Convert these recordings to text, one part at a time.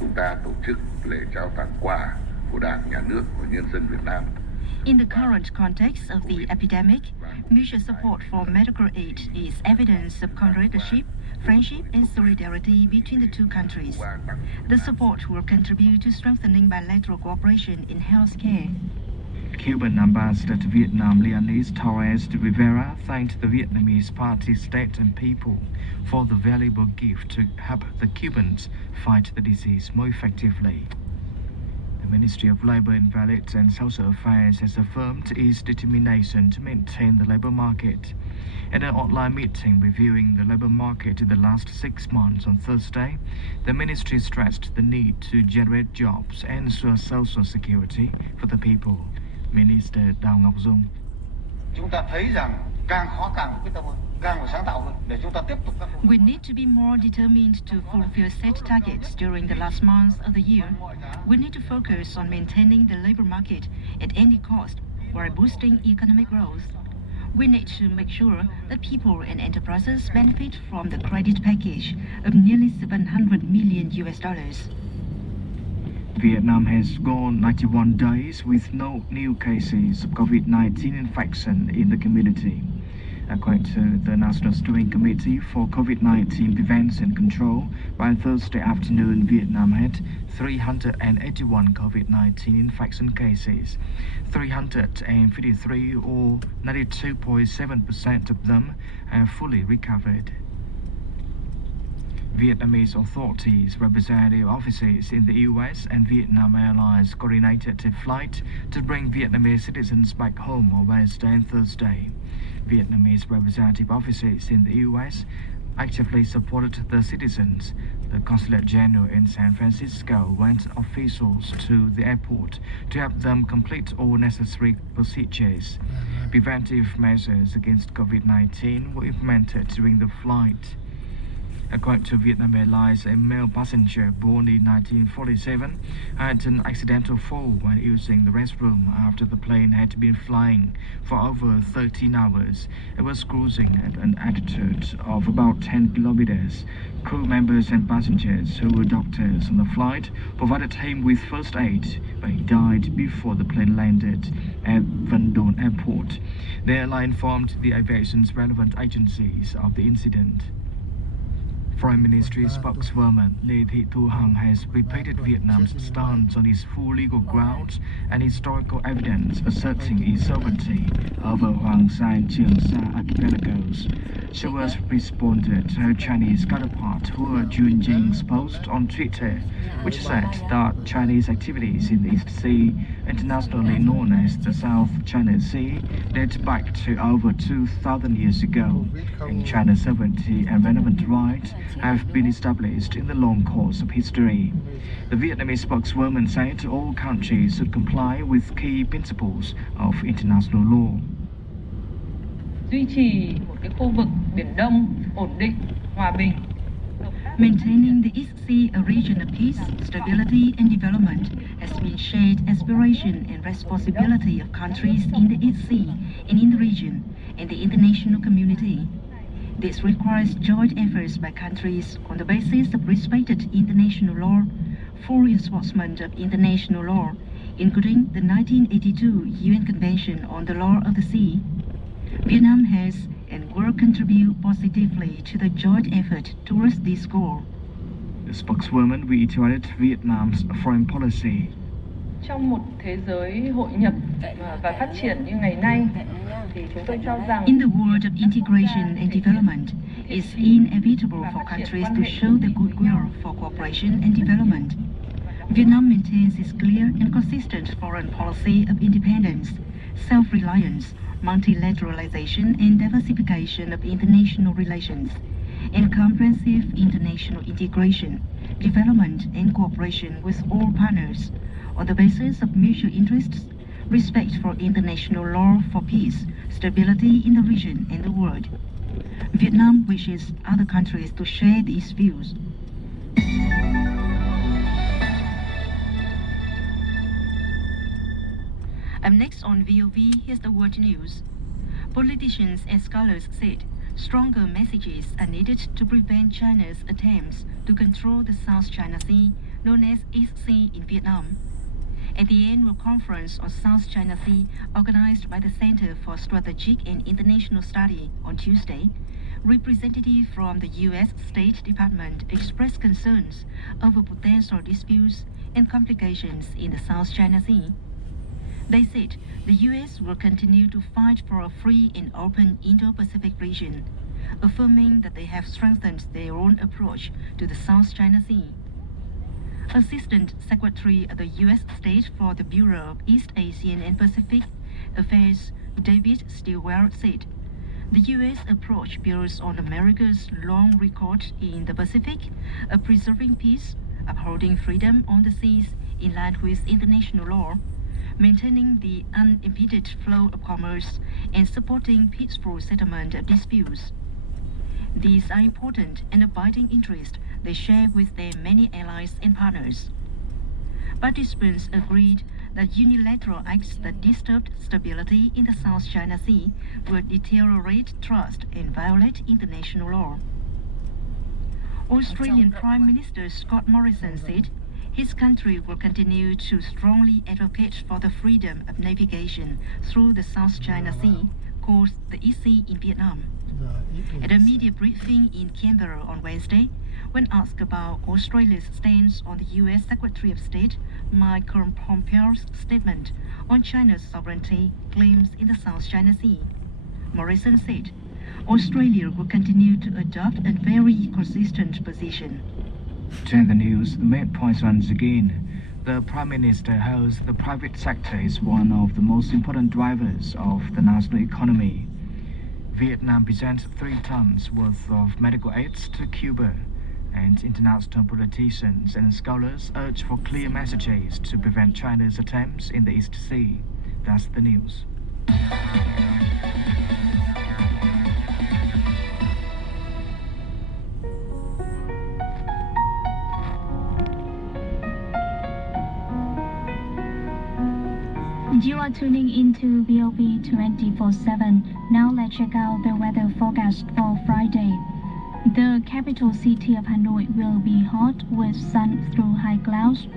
chúng ta tổ chức lễ trao tặng quà của Đảng, Nhà nước và nhân dân Việt Nam. In the current context of the epidemic, mutual support for medical aid is evidence of comradeship, friendship, and solidarity between the two countries. The support will contribute to strengthening bilateral cooperation in healthcare. Cuban ambassador to Vietnam, Leonise Torres de Rivera, thanked the Vietnamese party, state, and people for the valuable gift to help the Cubans fight the disease more effectively. The Ministry of Labour, Invalids and Social Affairs has affirmed its determination to maintain the labour market. At an online meeting reviewing the labour market in the last 6 months on Thursday, the ministry stressed the need to generate jobs and ensure social security for the people. Minister Đào Ngọc Dung. Chúng ta thấy rằng càng khó càng quyết tâm hơn, càng phải sáng tạo hơn để chúng ta tiếp tục khắc phục. We need to be more determined to fulfill set targets during the last months of the year. We need to focus on maintaining the labor market at any cost while boosting economic growth. We need to make sure that people and enterprises benefit from the credit package of nearly $700 million. Vietnam has gone 91 days with no new cases of COVID-19 infection in the community. According to the National Steering Committee for COVID-19 Prevention and Control, by Thursday afternoon, Vietnam had 381 COVID-19 infection cases. 353, or 92.7% of them, have fully recovered. Vietnamese authorities, representative offices in the US and Vietnam Airlines coordinated a flight to bring Vietnamese citizens back home on Wednesday and Thursday. Vietnamese representative offices in the US actively supported the citizens. The Consulate General in San Francisco went officials to the airport to help them complete all necessary procedures. Preventive measures against COVID-19 were implemented during the flight. According to Vietnam Airlines, a male passenger born in 1947 had an accidental fall when using the restroom after the plane had been flying for over 13 hours. It was cruising at an altitude of about 10 kilometers. Crew members and passengers who were doctors on the flight provided him with first aid, but he died before the plane landed at Van Don Airport. The airline informed the aviation's relevant agencies of the incident. Foreign Ministry spokeswoman Lê Thị Thu Hằng has repeated Vietnam's stance on its full legal grounds and historical evidence asserting its sovereignty over Hoàng Sa and Trường Sa archipelagos. She was responded to her Chinese counterpart Hua Junjing's post on Twitter, which said that Chinese activities in the East Sea, internationally known as the South China Sea, date back to over 2,000 years ago, and China's sovereignty and relevant rights have been established in the long course of history. The Vietnamese spokeswoman said all countries should comply with key principles of international law. Duy trì một cái khu vực Biển Đông ổn định, hòa bình. Maintaining the East Sea a region of peace, stability and development has been shared aspiration and responsibility of countries in the East Sea and in the region and the international community. This requires joint efforts by countries on the basis of respected international law, full enforcement of international law, including the 1982 UN Convention on the Law of the Sea. Vietnam has and will contribute positively to the joint effort towards this goal. The spokeswoman reiterated Vietnam's foreign policy. Trong một thế giới hội nhập và phát triển như ngày nay, thì chúng tôi cho rằng in the world of integration and development, it's inevitable for countries to show the goodwill for cooperation and development. Vietnam maintains its clear and consistent foreign policy of independence, self-reliance, multilateralization and diversification of international relations, and comprehensive international integration, development and cooperation with all partners on the basis of mutual interests, respect for international law for peace, stability in the region and the world. Vietnam wishes other countries to share these views. Up next on VOV, here's the world news. Politicians and scholars said stronger messages are needed to prevent China's attempts to control the South China Sea known as East Sea in Vietnam. At the annual conference on South China Sea organized by the Center for Strategic and International Study on Tuesday, representatives from the U.S. State Department expressed concerns over potential disputes and complications in the South China Sea. They said the U.S. will continue to fight for a free and open Indo-Pacific region, affirming that they have strengthened their own approach to the South China Sea. Assistant Secretary of the U.S. State for the Bureau of East Asian and Pacific Affairs, David Stilwell, said, "The U.S. approach builds on America's long record in the Pacific of preserving peace, upholding freedom on the seas in line with international law, maintaining the unimpeded flow of commerce, and supporting peaceful settlement of disputes. These are important and abiding interests they share with their many allies and partners." Participants agreed that unilateral acts that disturbed stability in the South China Sea will deteriorate trust and violate international law. Australian Prime Minister Scott Morrison said his country will continue to strongly advocate for the freedom of navigation through the South China Sea, called the East Sea in Vietnam. At a media briefing in Canberra on Wednesday, when asked about Australia's stance on the U.S. Secretary of State Michael Pompeo's statement on China's sovereignty claims in the South China Sea, Morrison said Australia will continue to adopt a very consistent position. To end the news, the main points once again. The Prime Minister holds the private sector is one of the most important drivers of the national economy. Vietnam presents 3 tons worth of medical aids to Cuba, and international politicians and scholars urge for clear messages to prevent China's attempts in the East Sea. That's the news. You are tuning into VOV 24/7. Now let's check out the weather forecast for Friday. The capital city of Hanoi will be hot with sun through high clouds.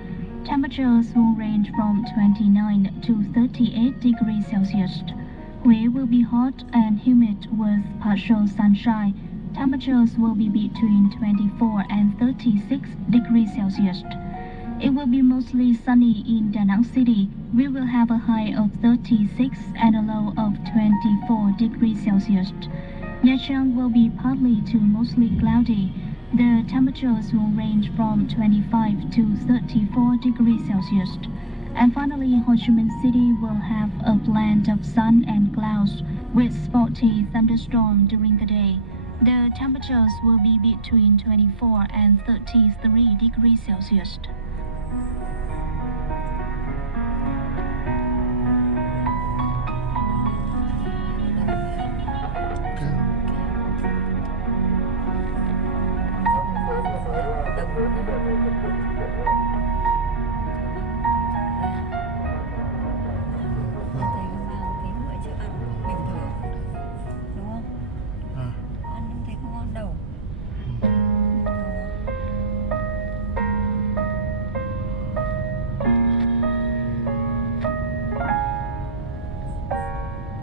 Temperatures will range from 29 to 38 degrees Celsius. Hue will be hot and humid with partial sunshine. Temperatures will be between 24 and 36 degrees Celsius. It will be mostly sunny in Da Nang City. We will have a high of 36 and a low of 24 degrees Celsius. Nha Trang will be partly to mostly cloudy. The temperatures will range from 25 to 34 degrees Celsius. And finally, Ho Chi Minh City will have a blend of sun and clouds with spotty thunderstorm during the day. The temperatures will be between 24 and 33 degrees Celsius. Hãy subscribe cho kênh Ghiền Mì Gõ để không bỏ lỡ những video hấp dẫn.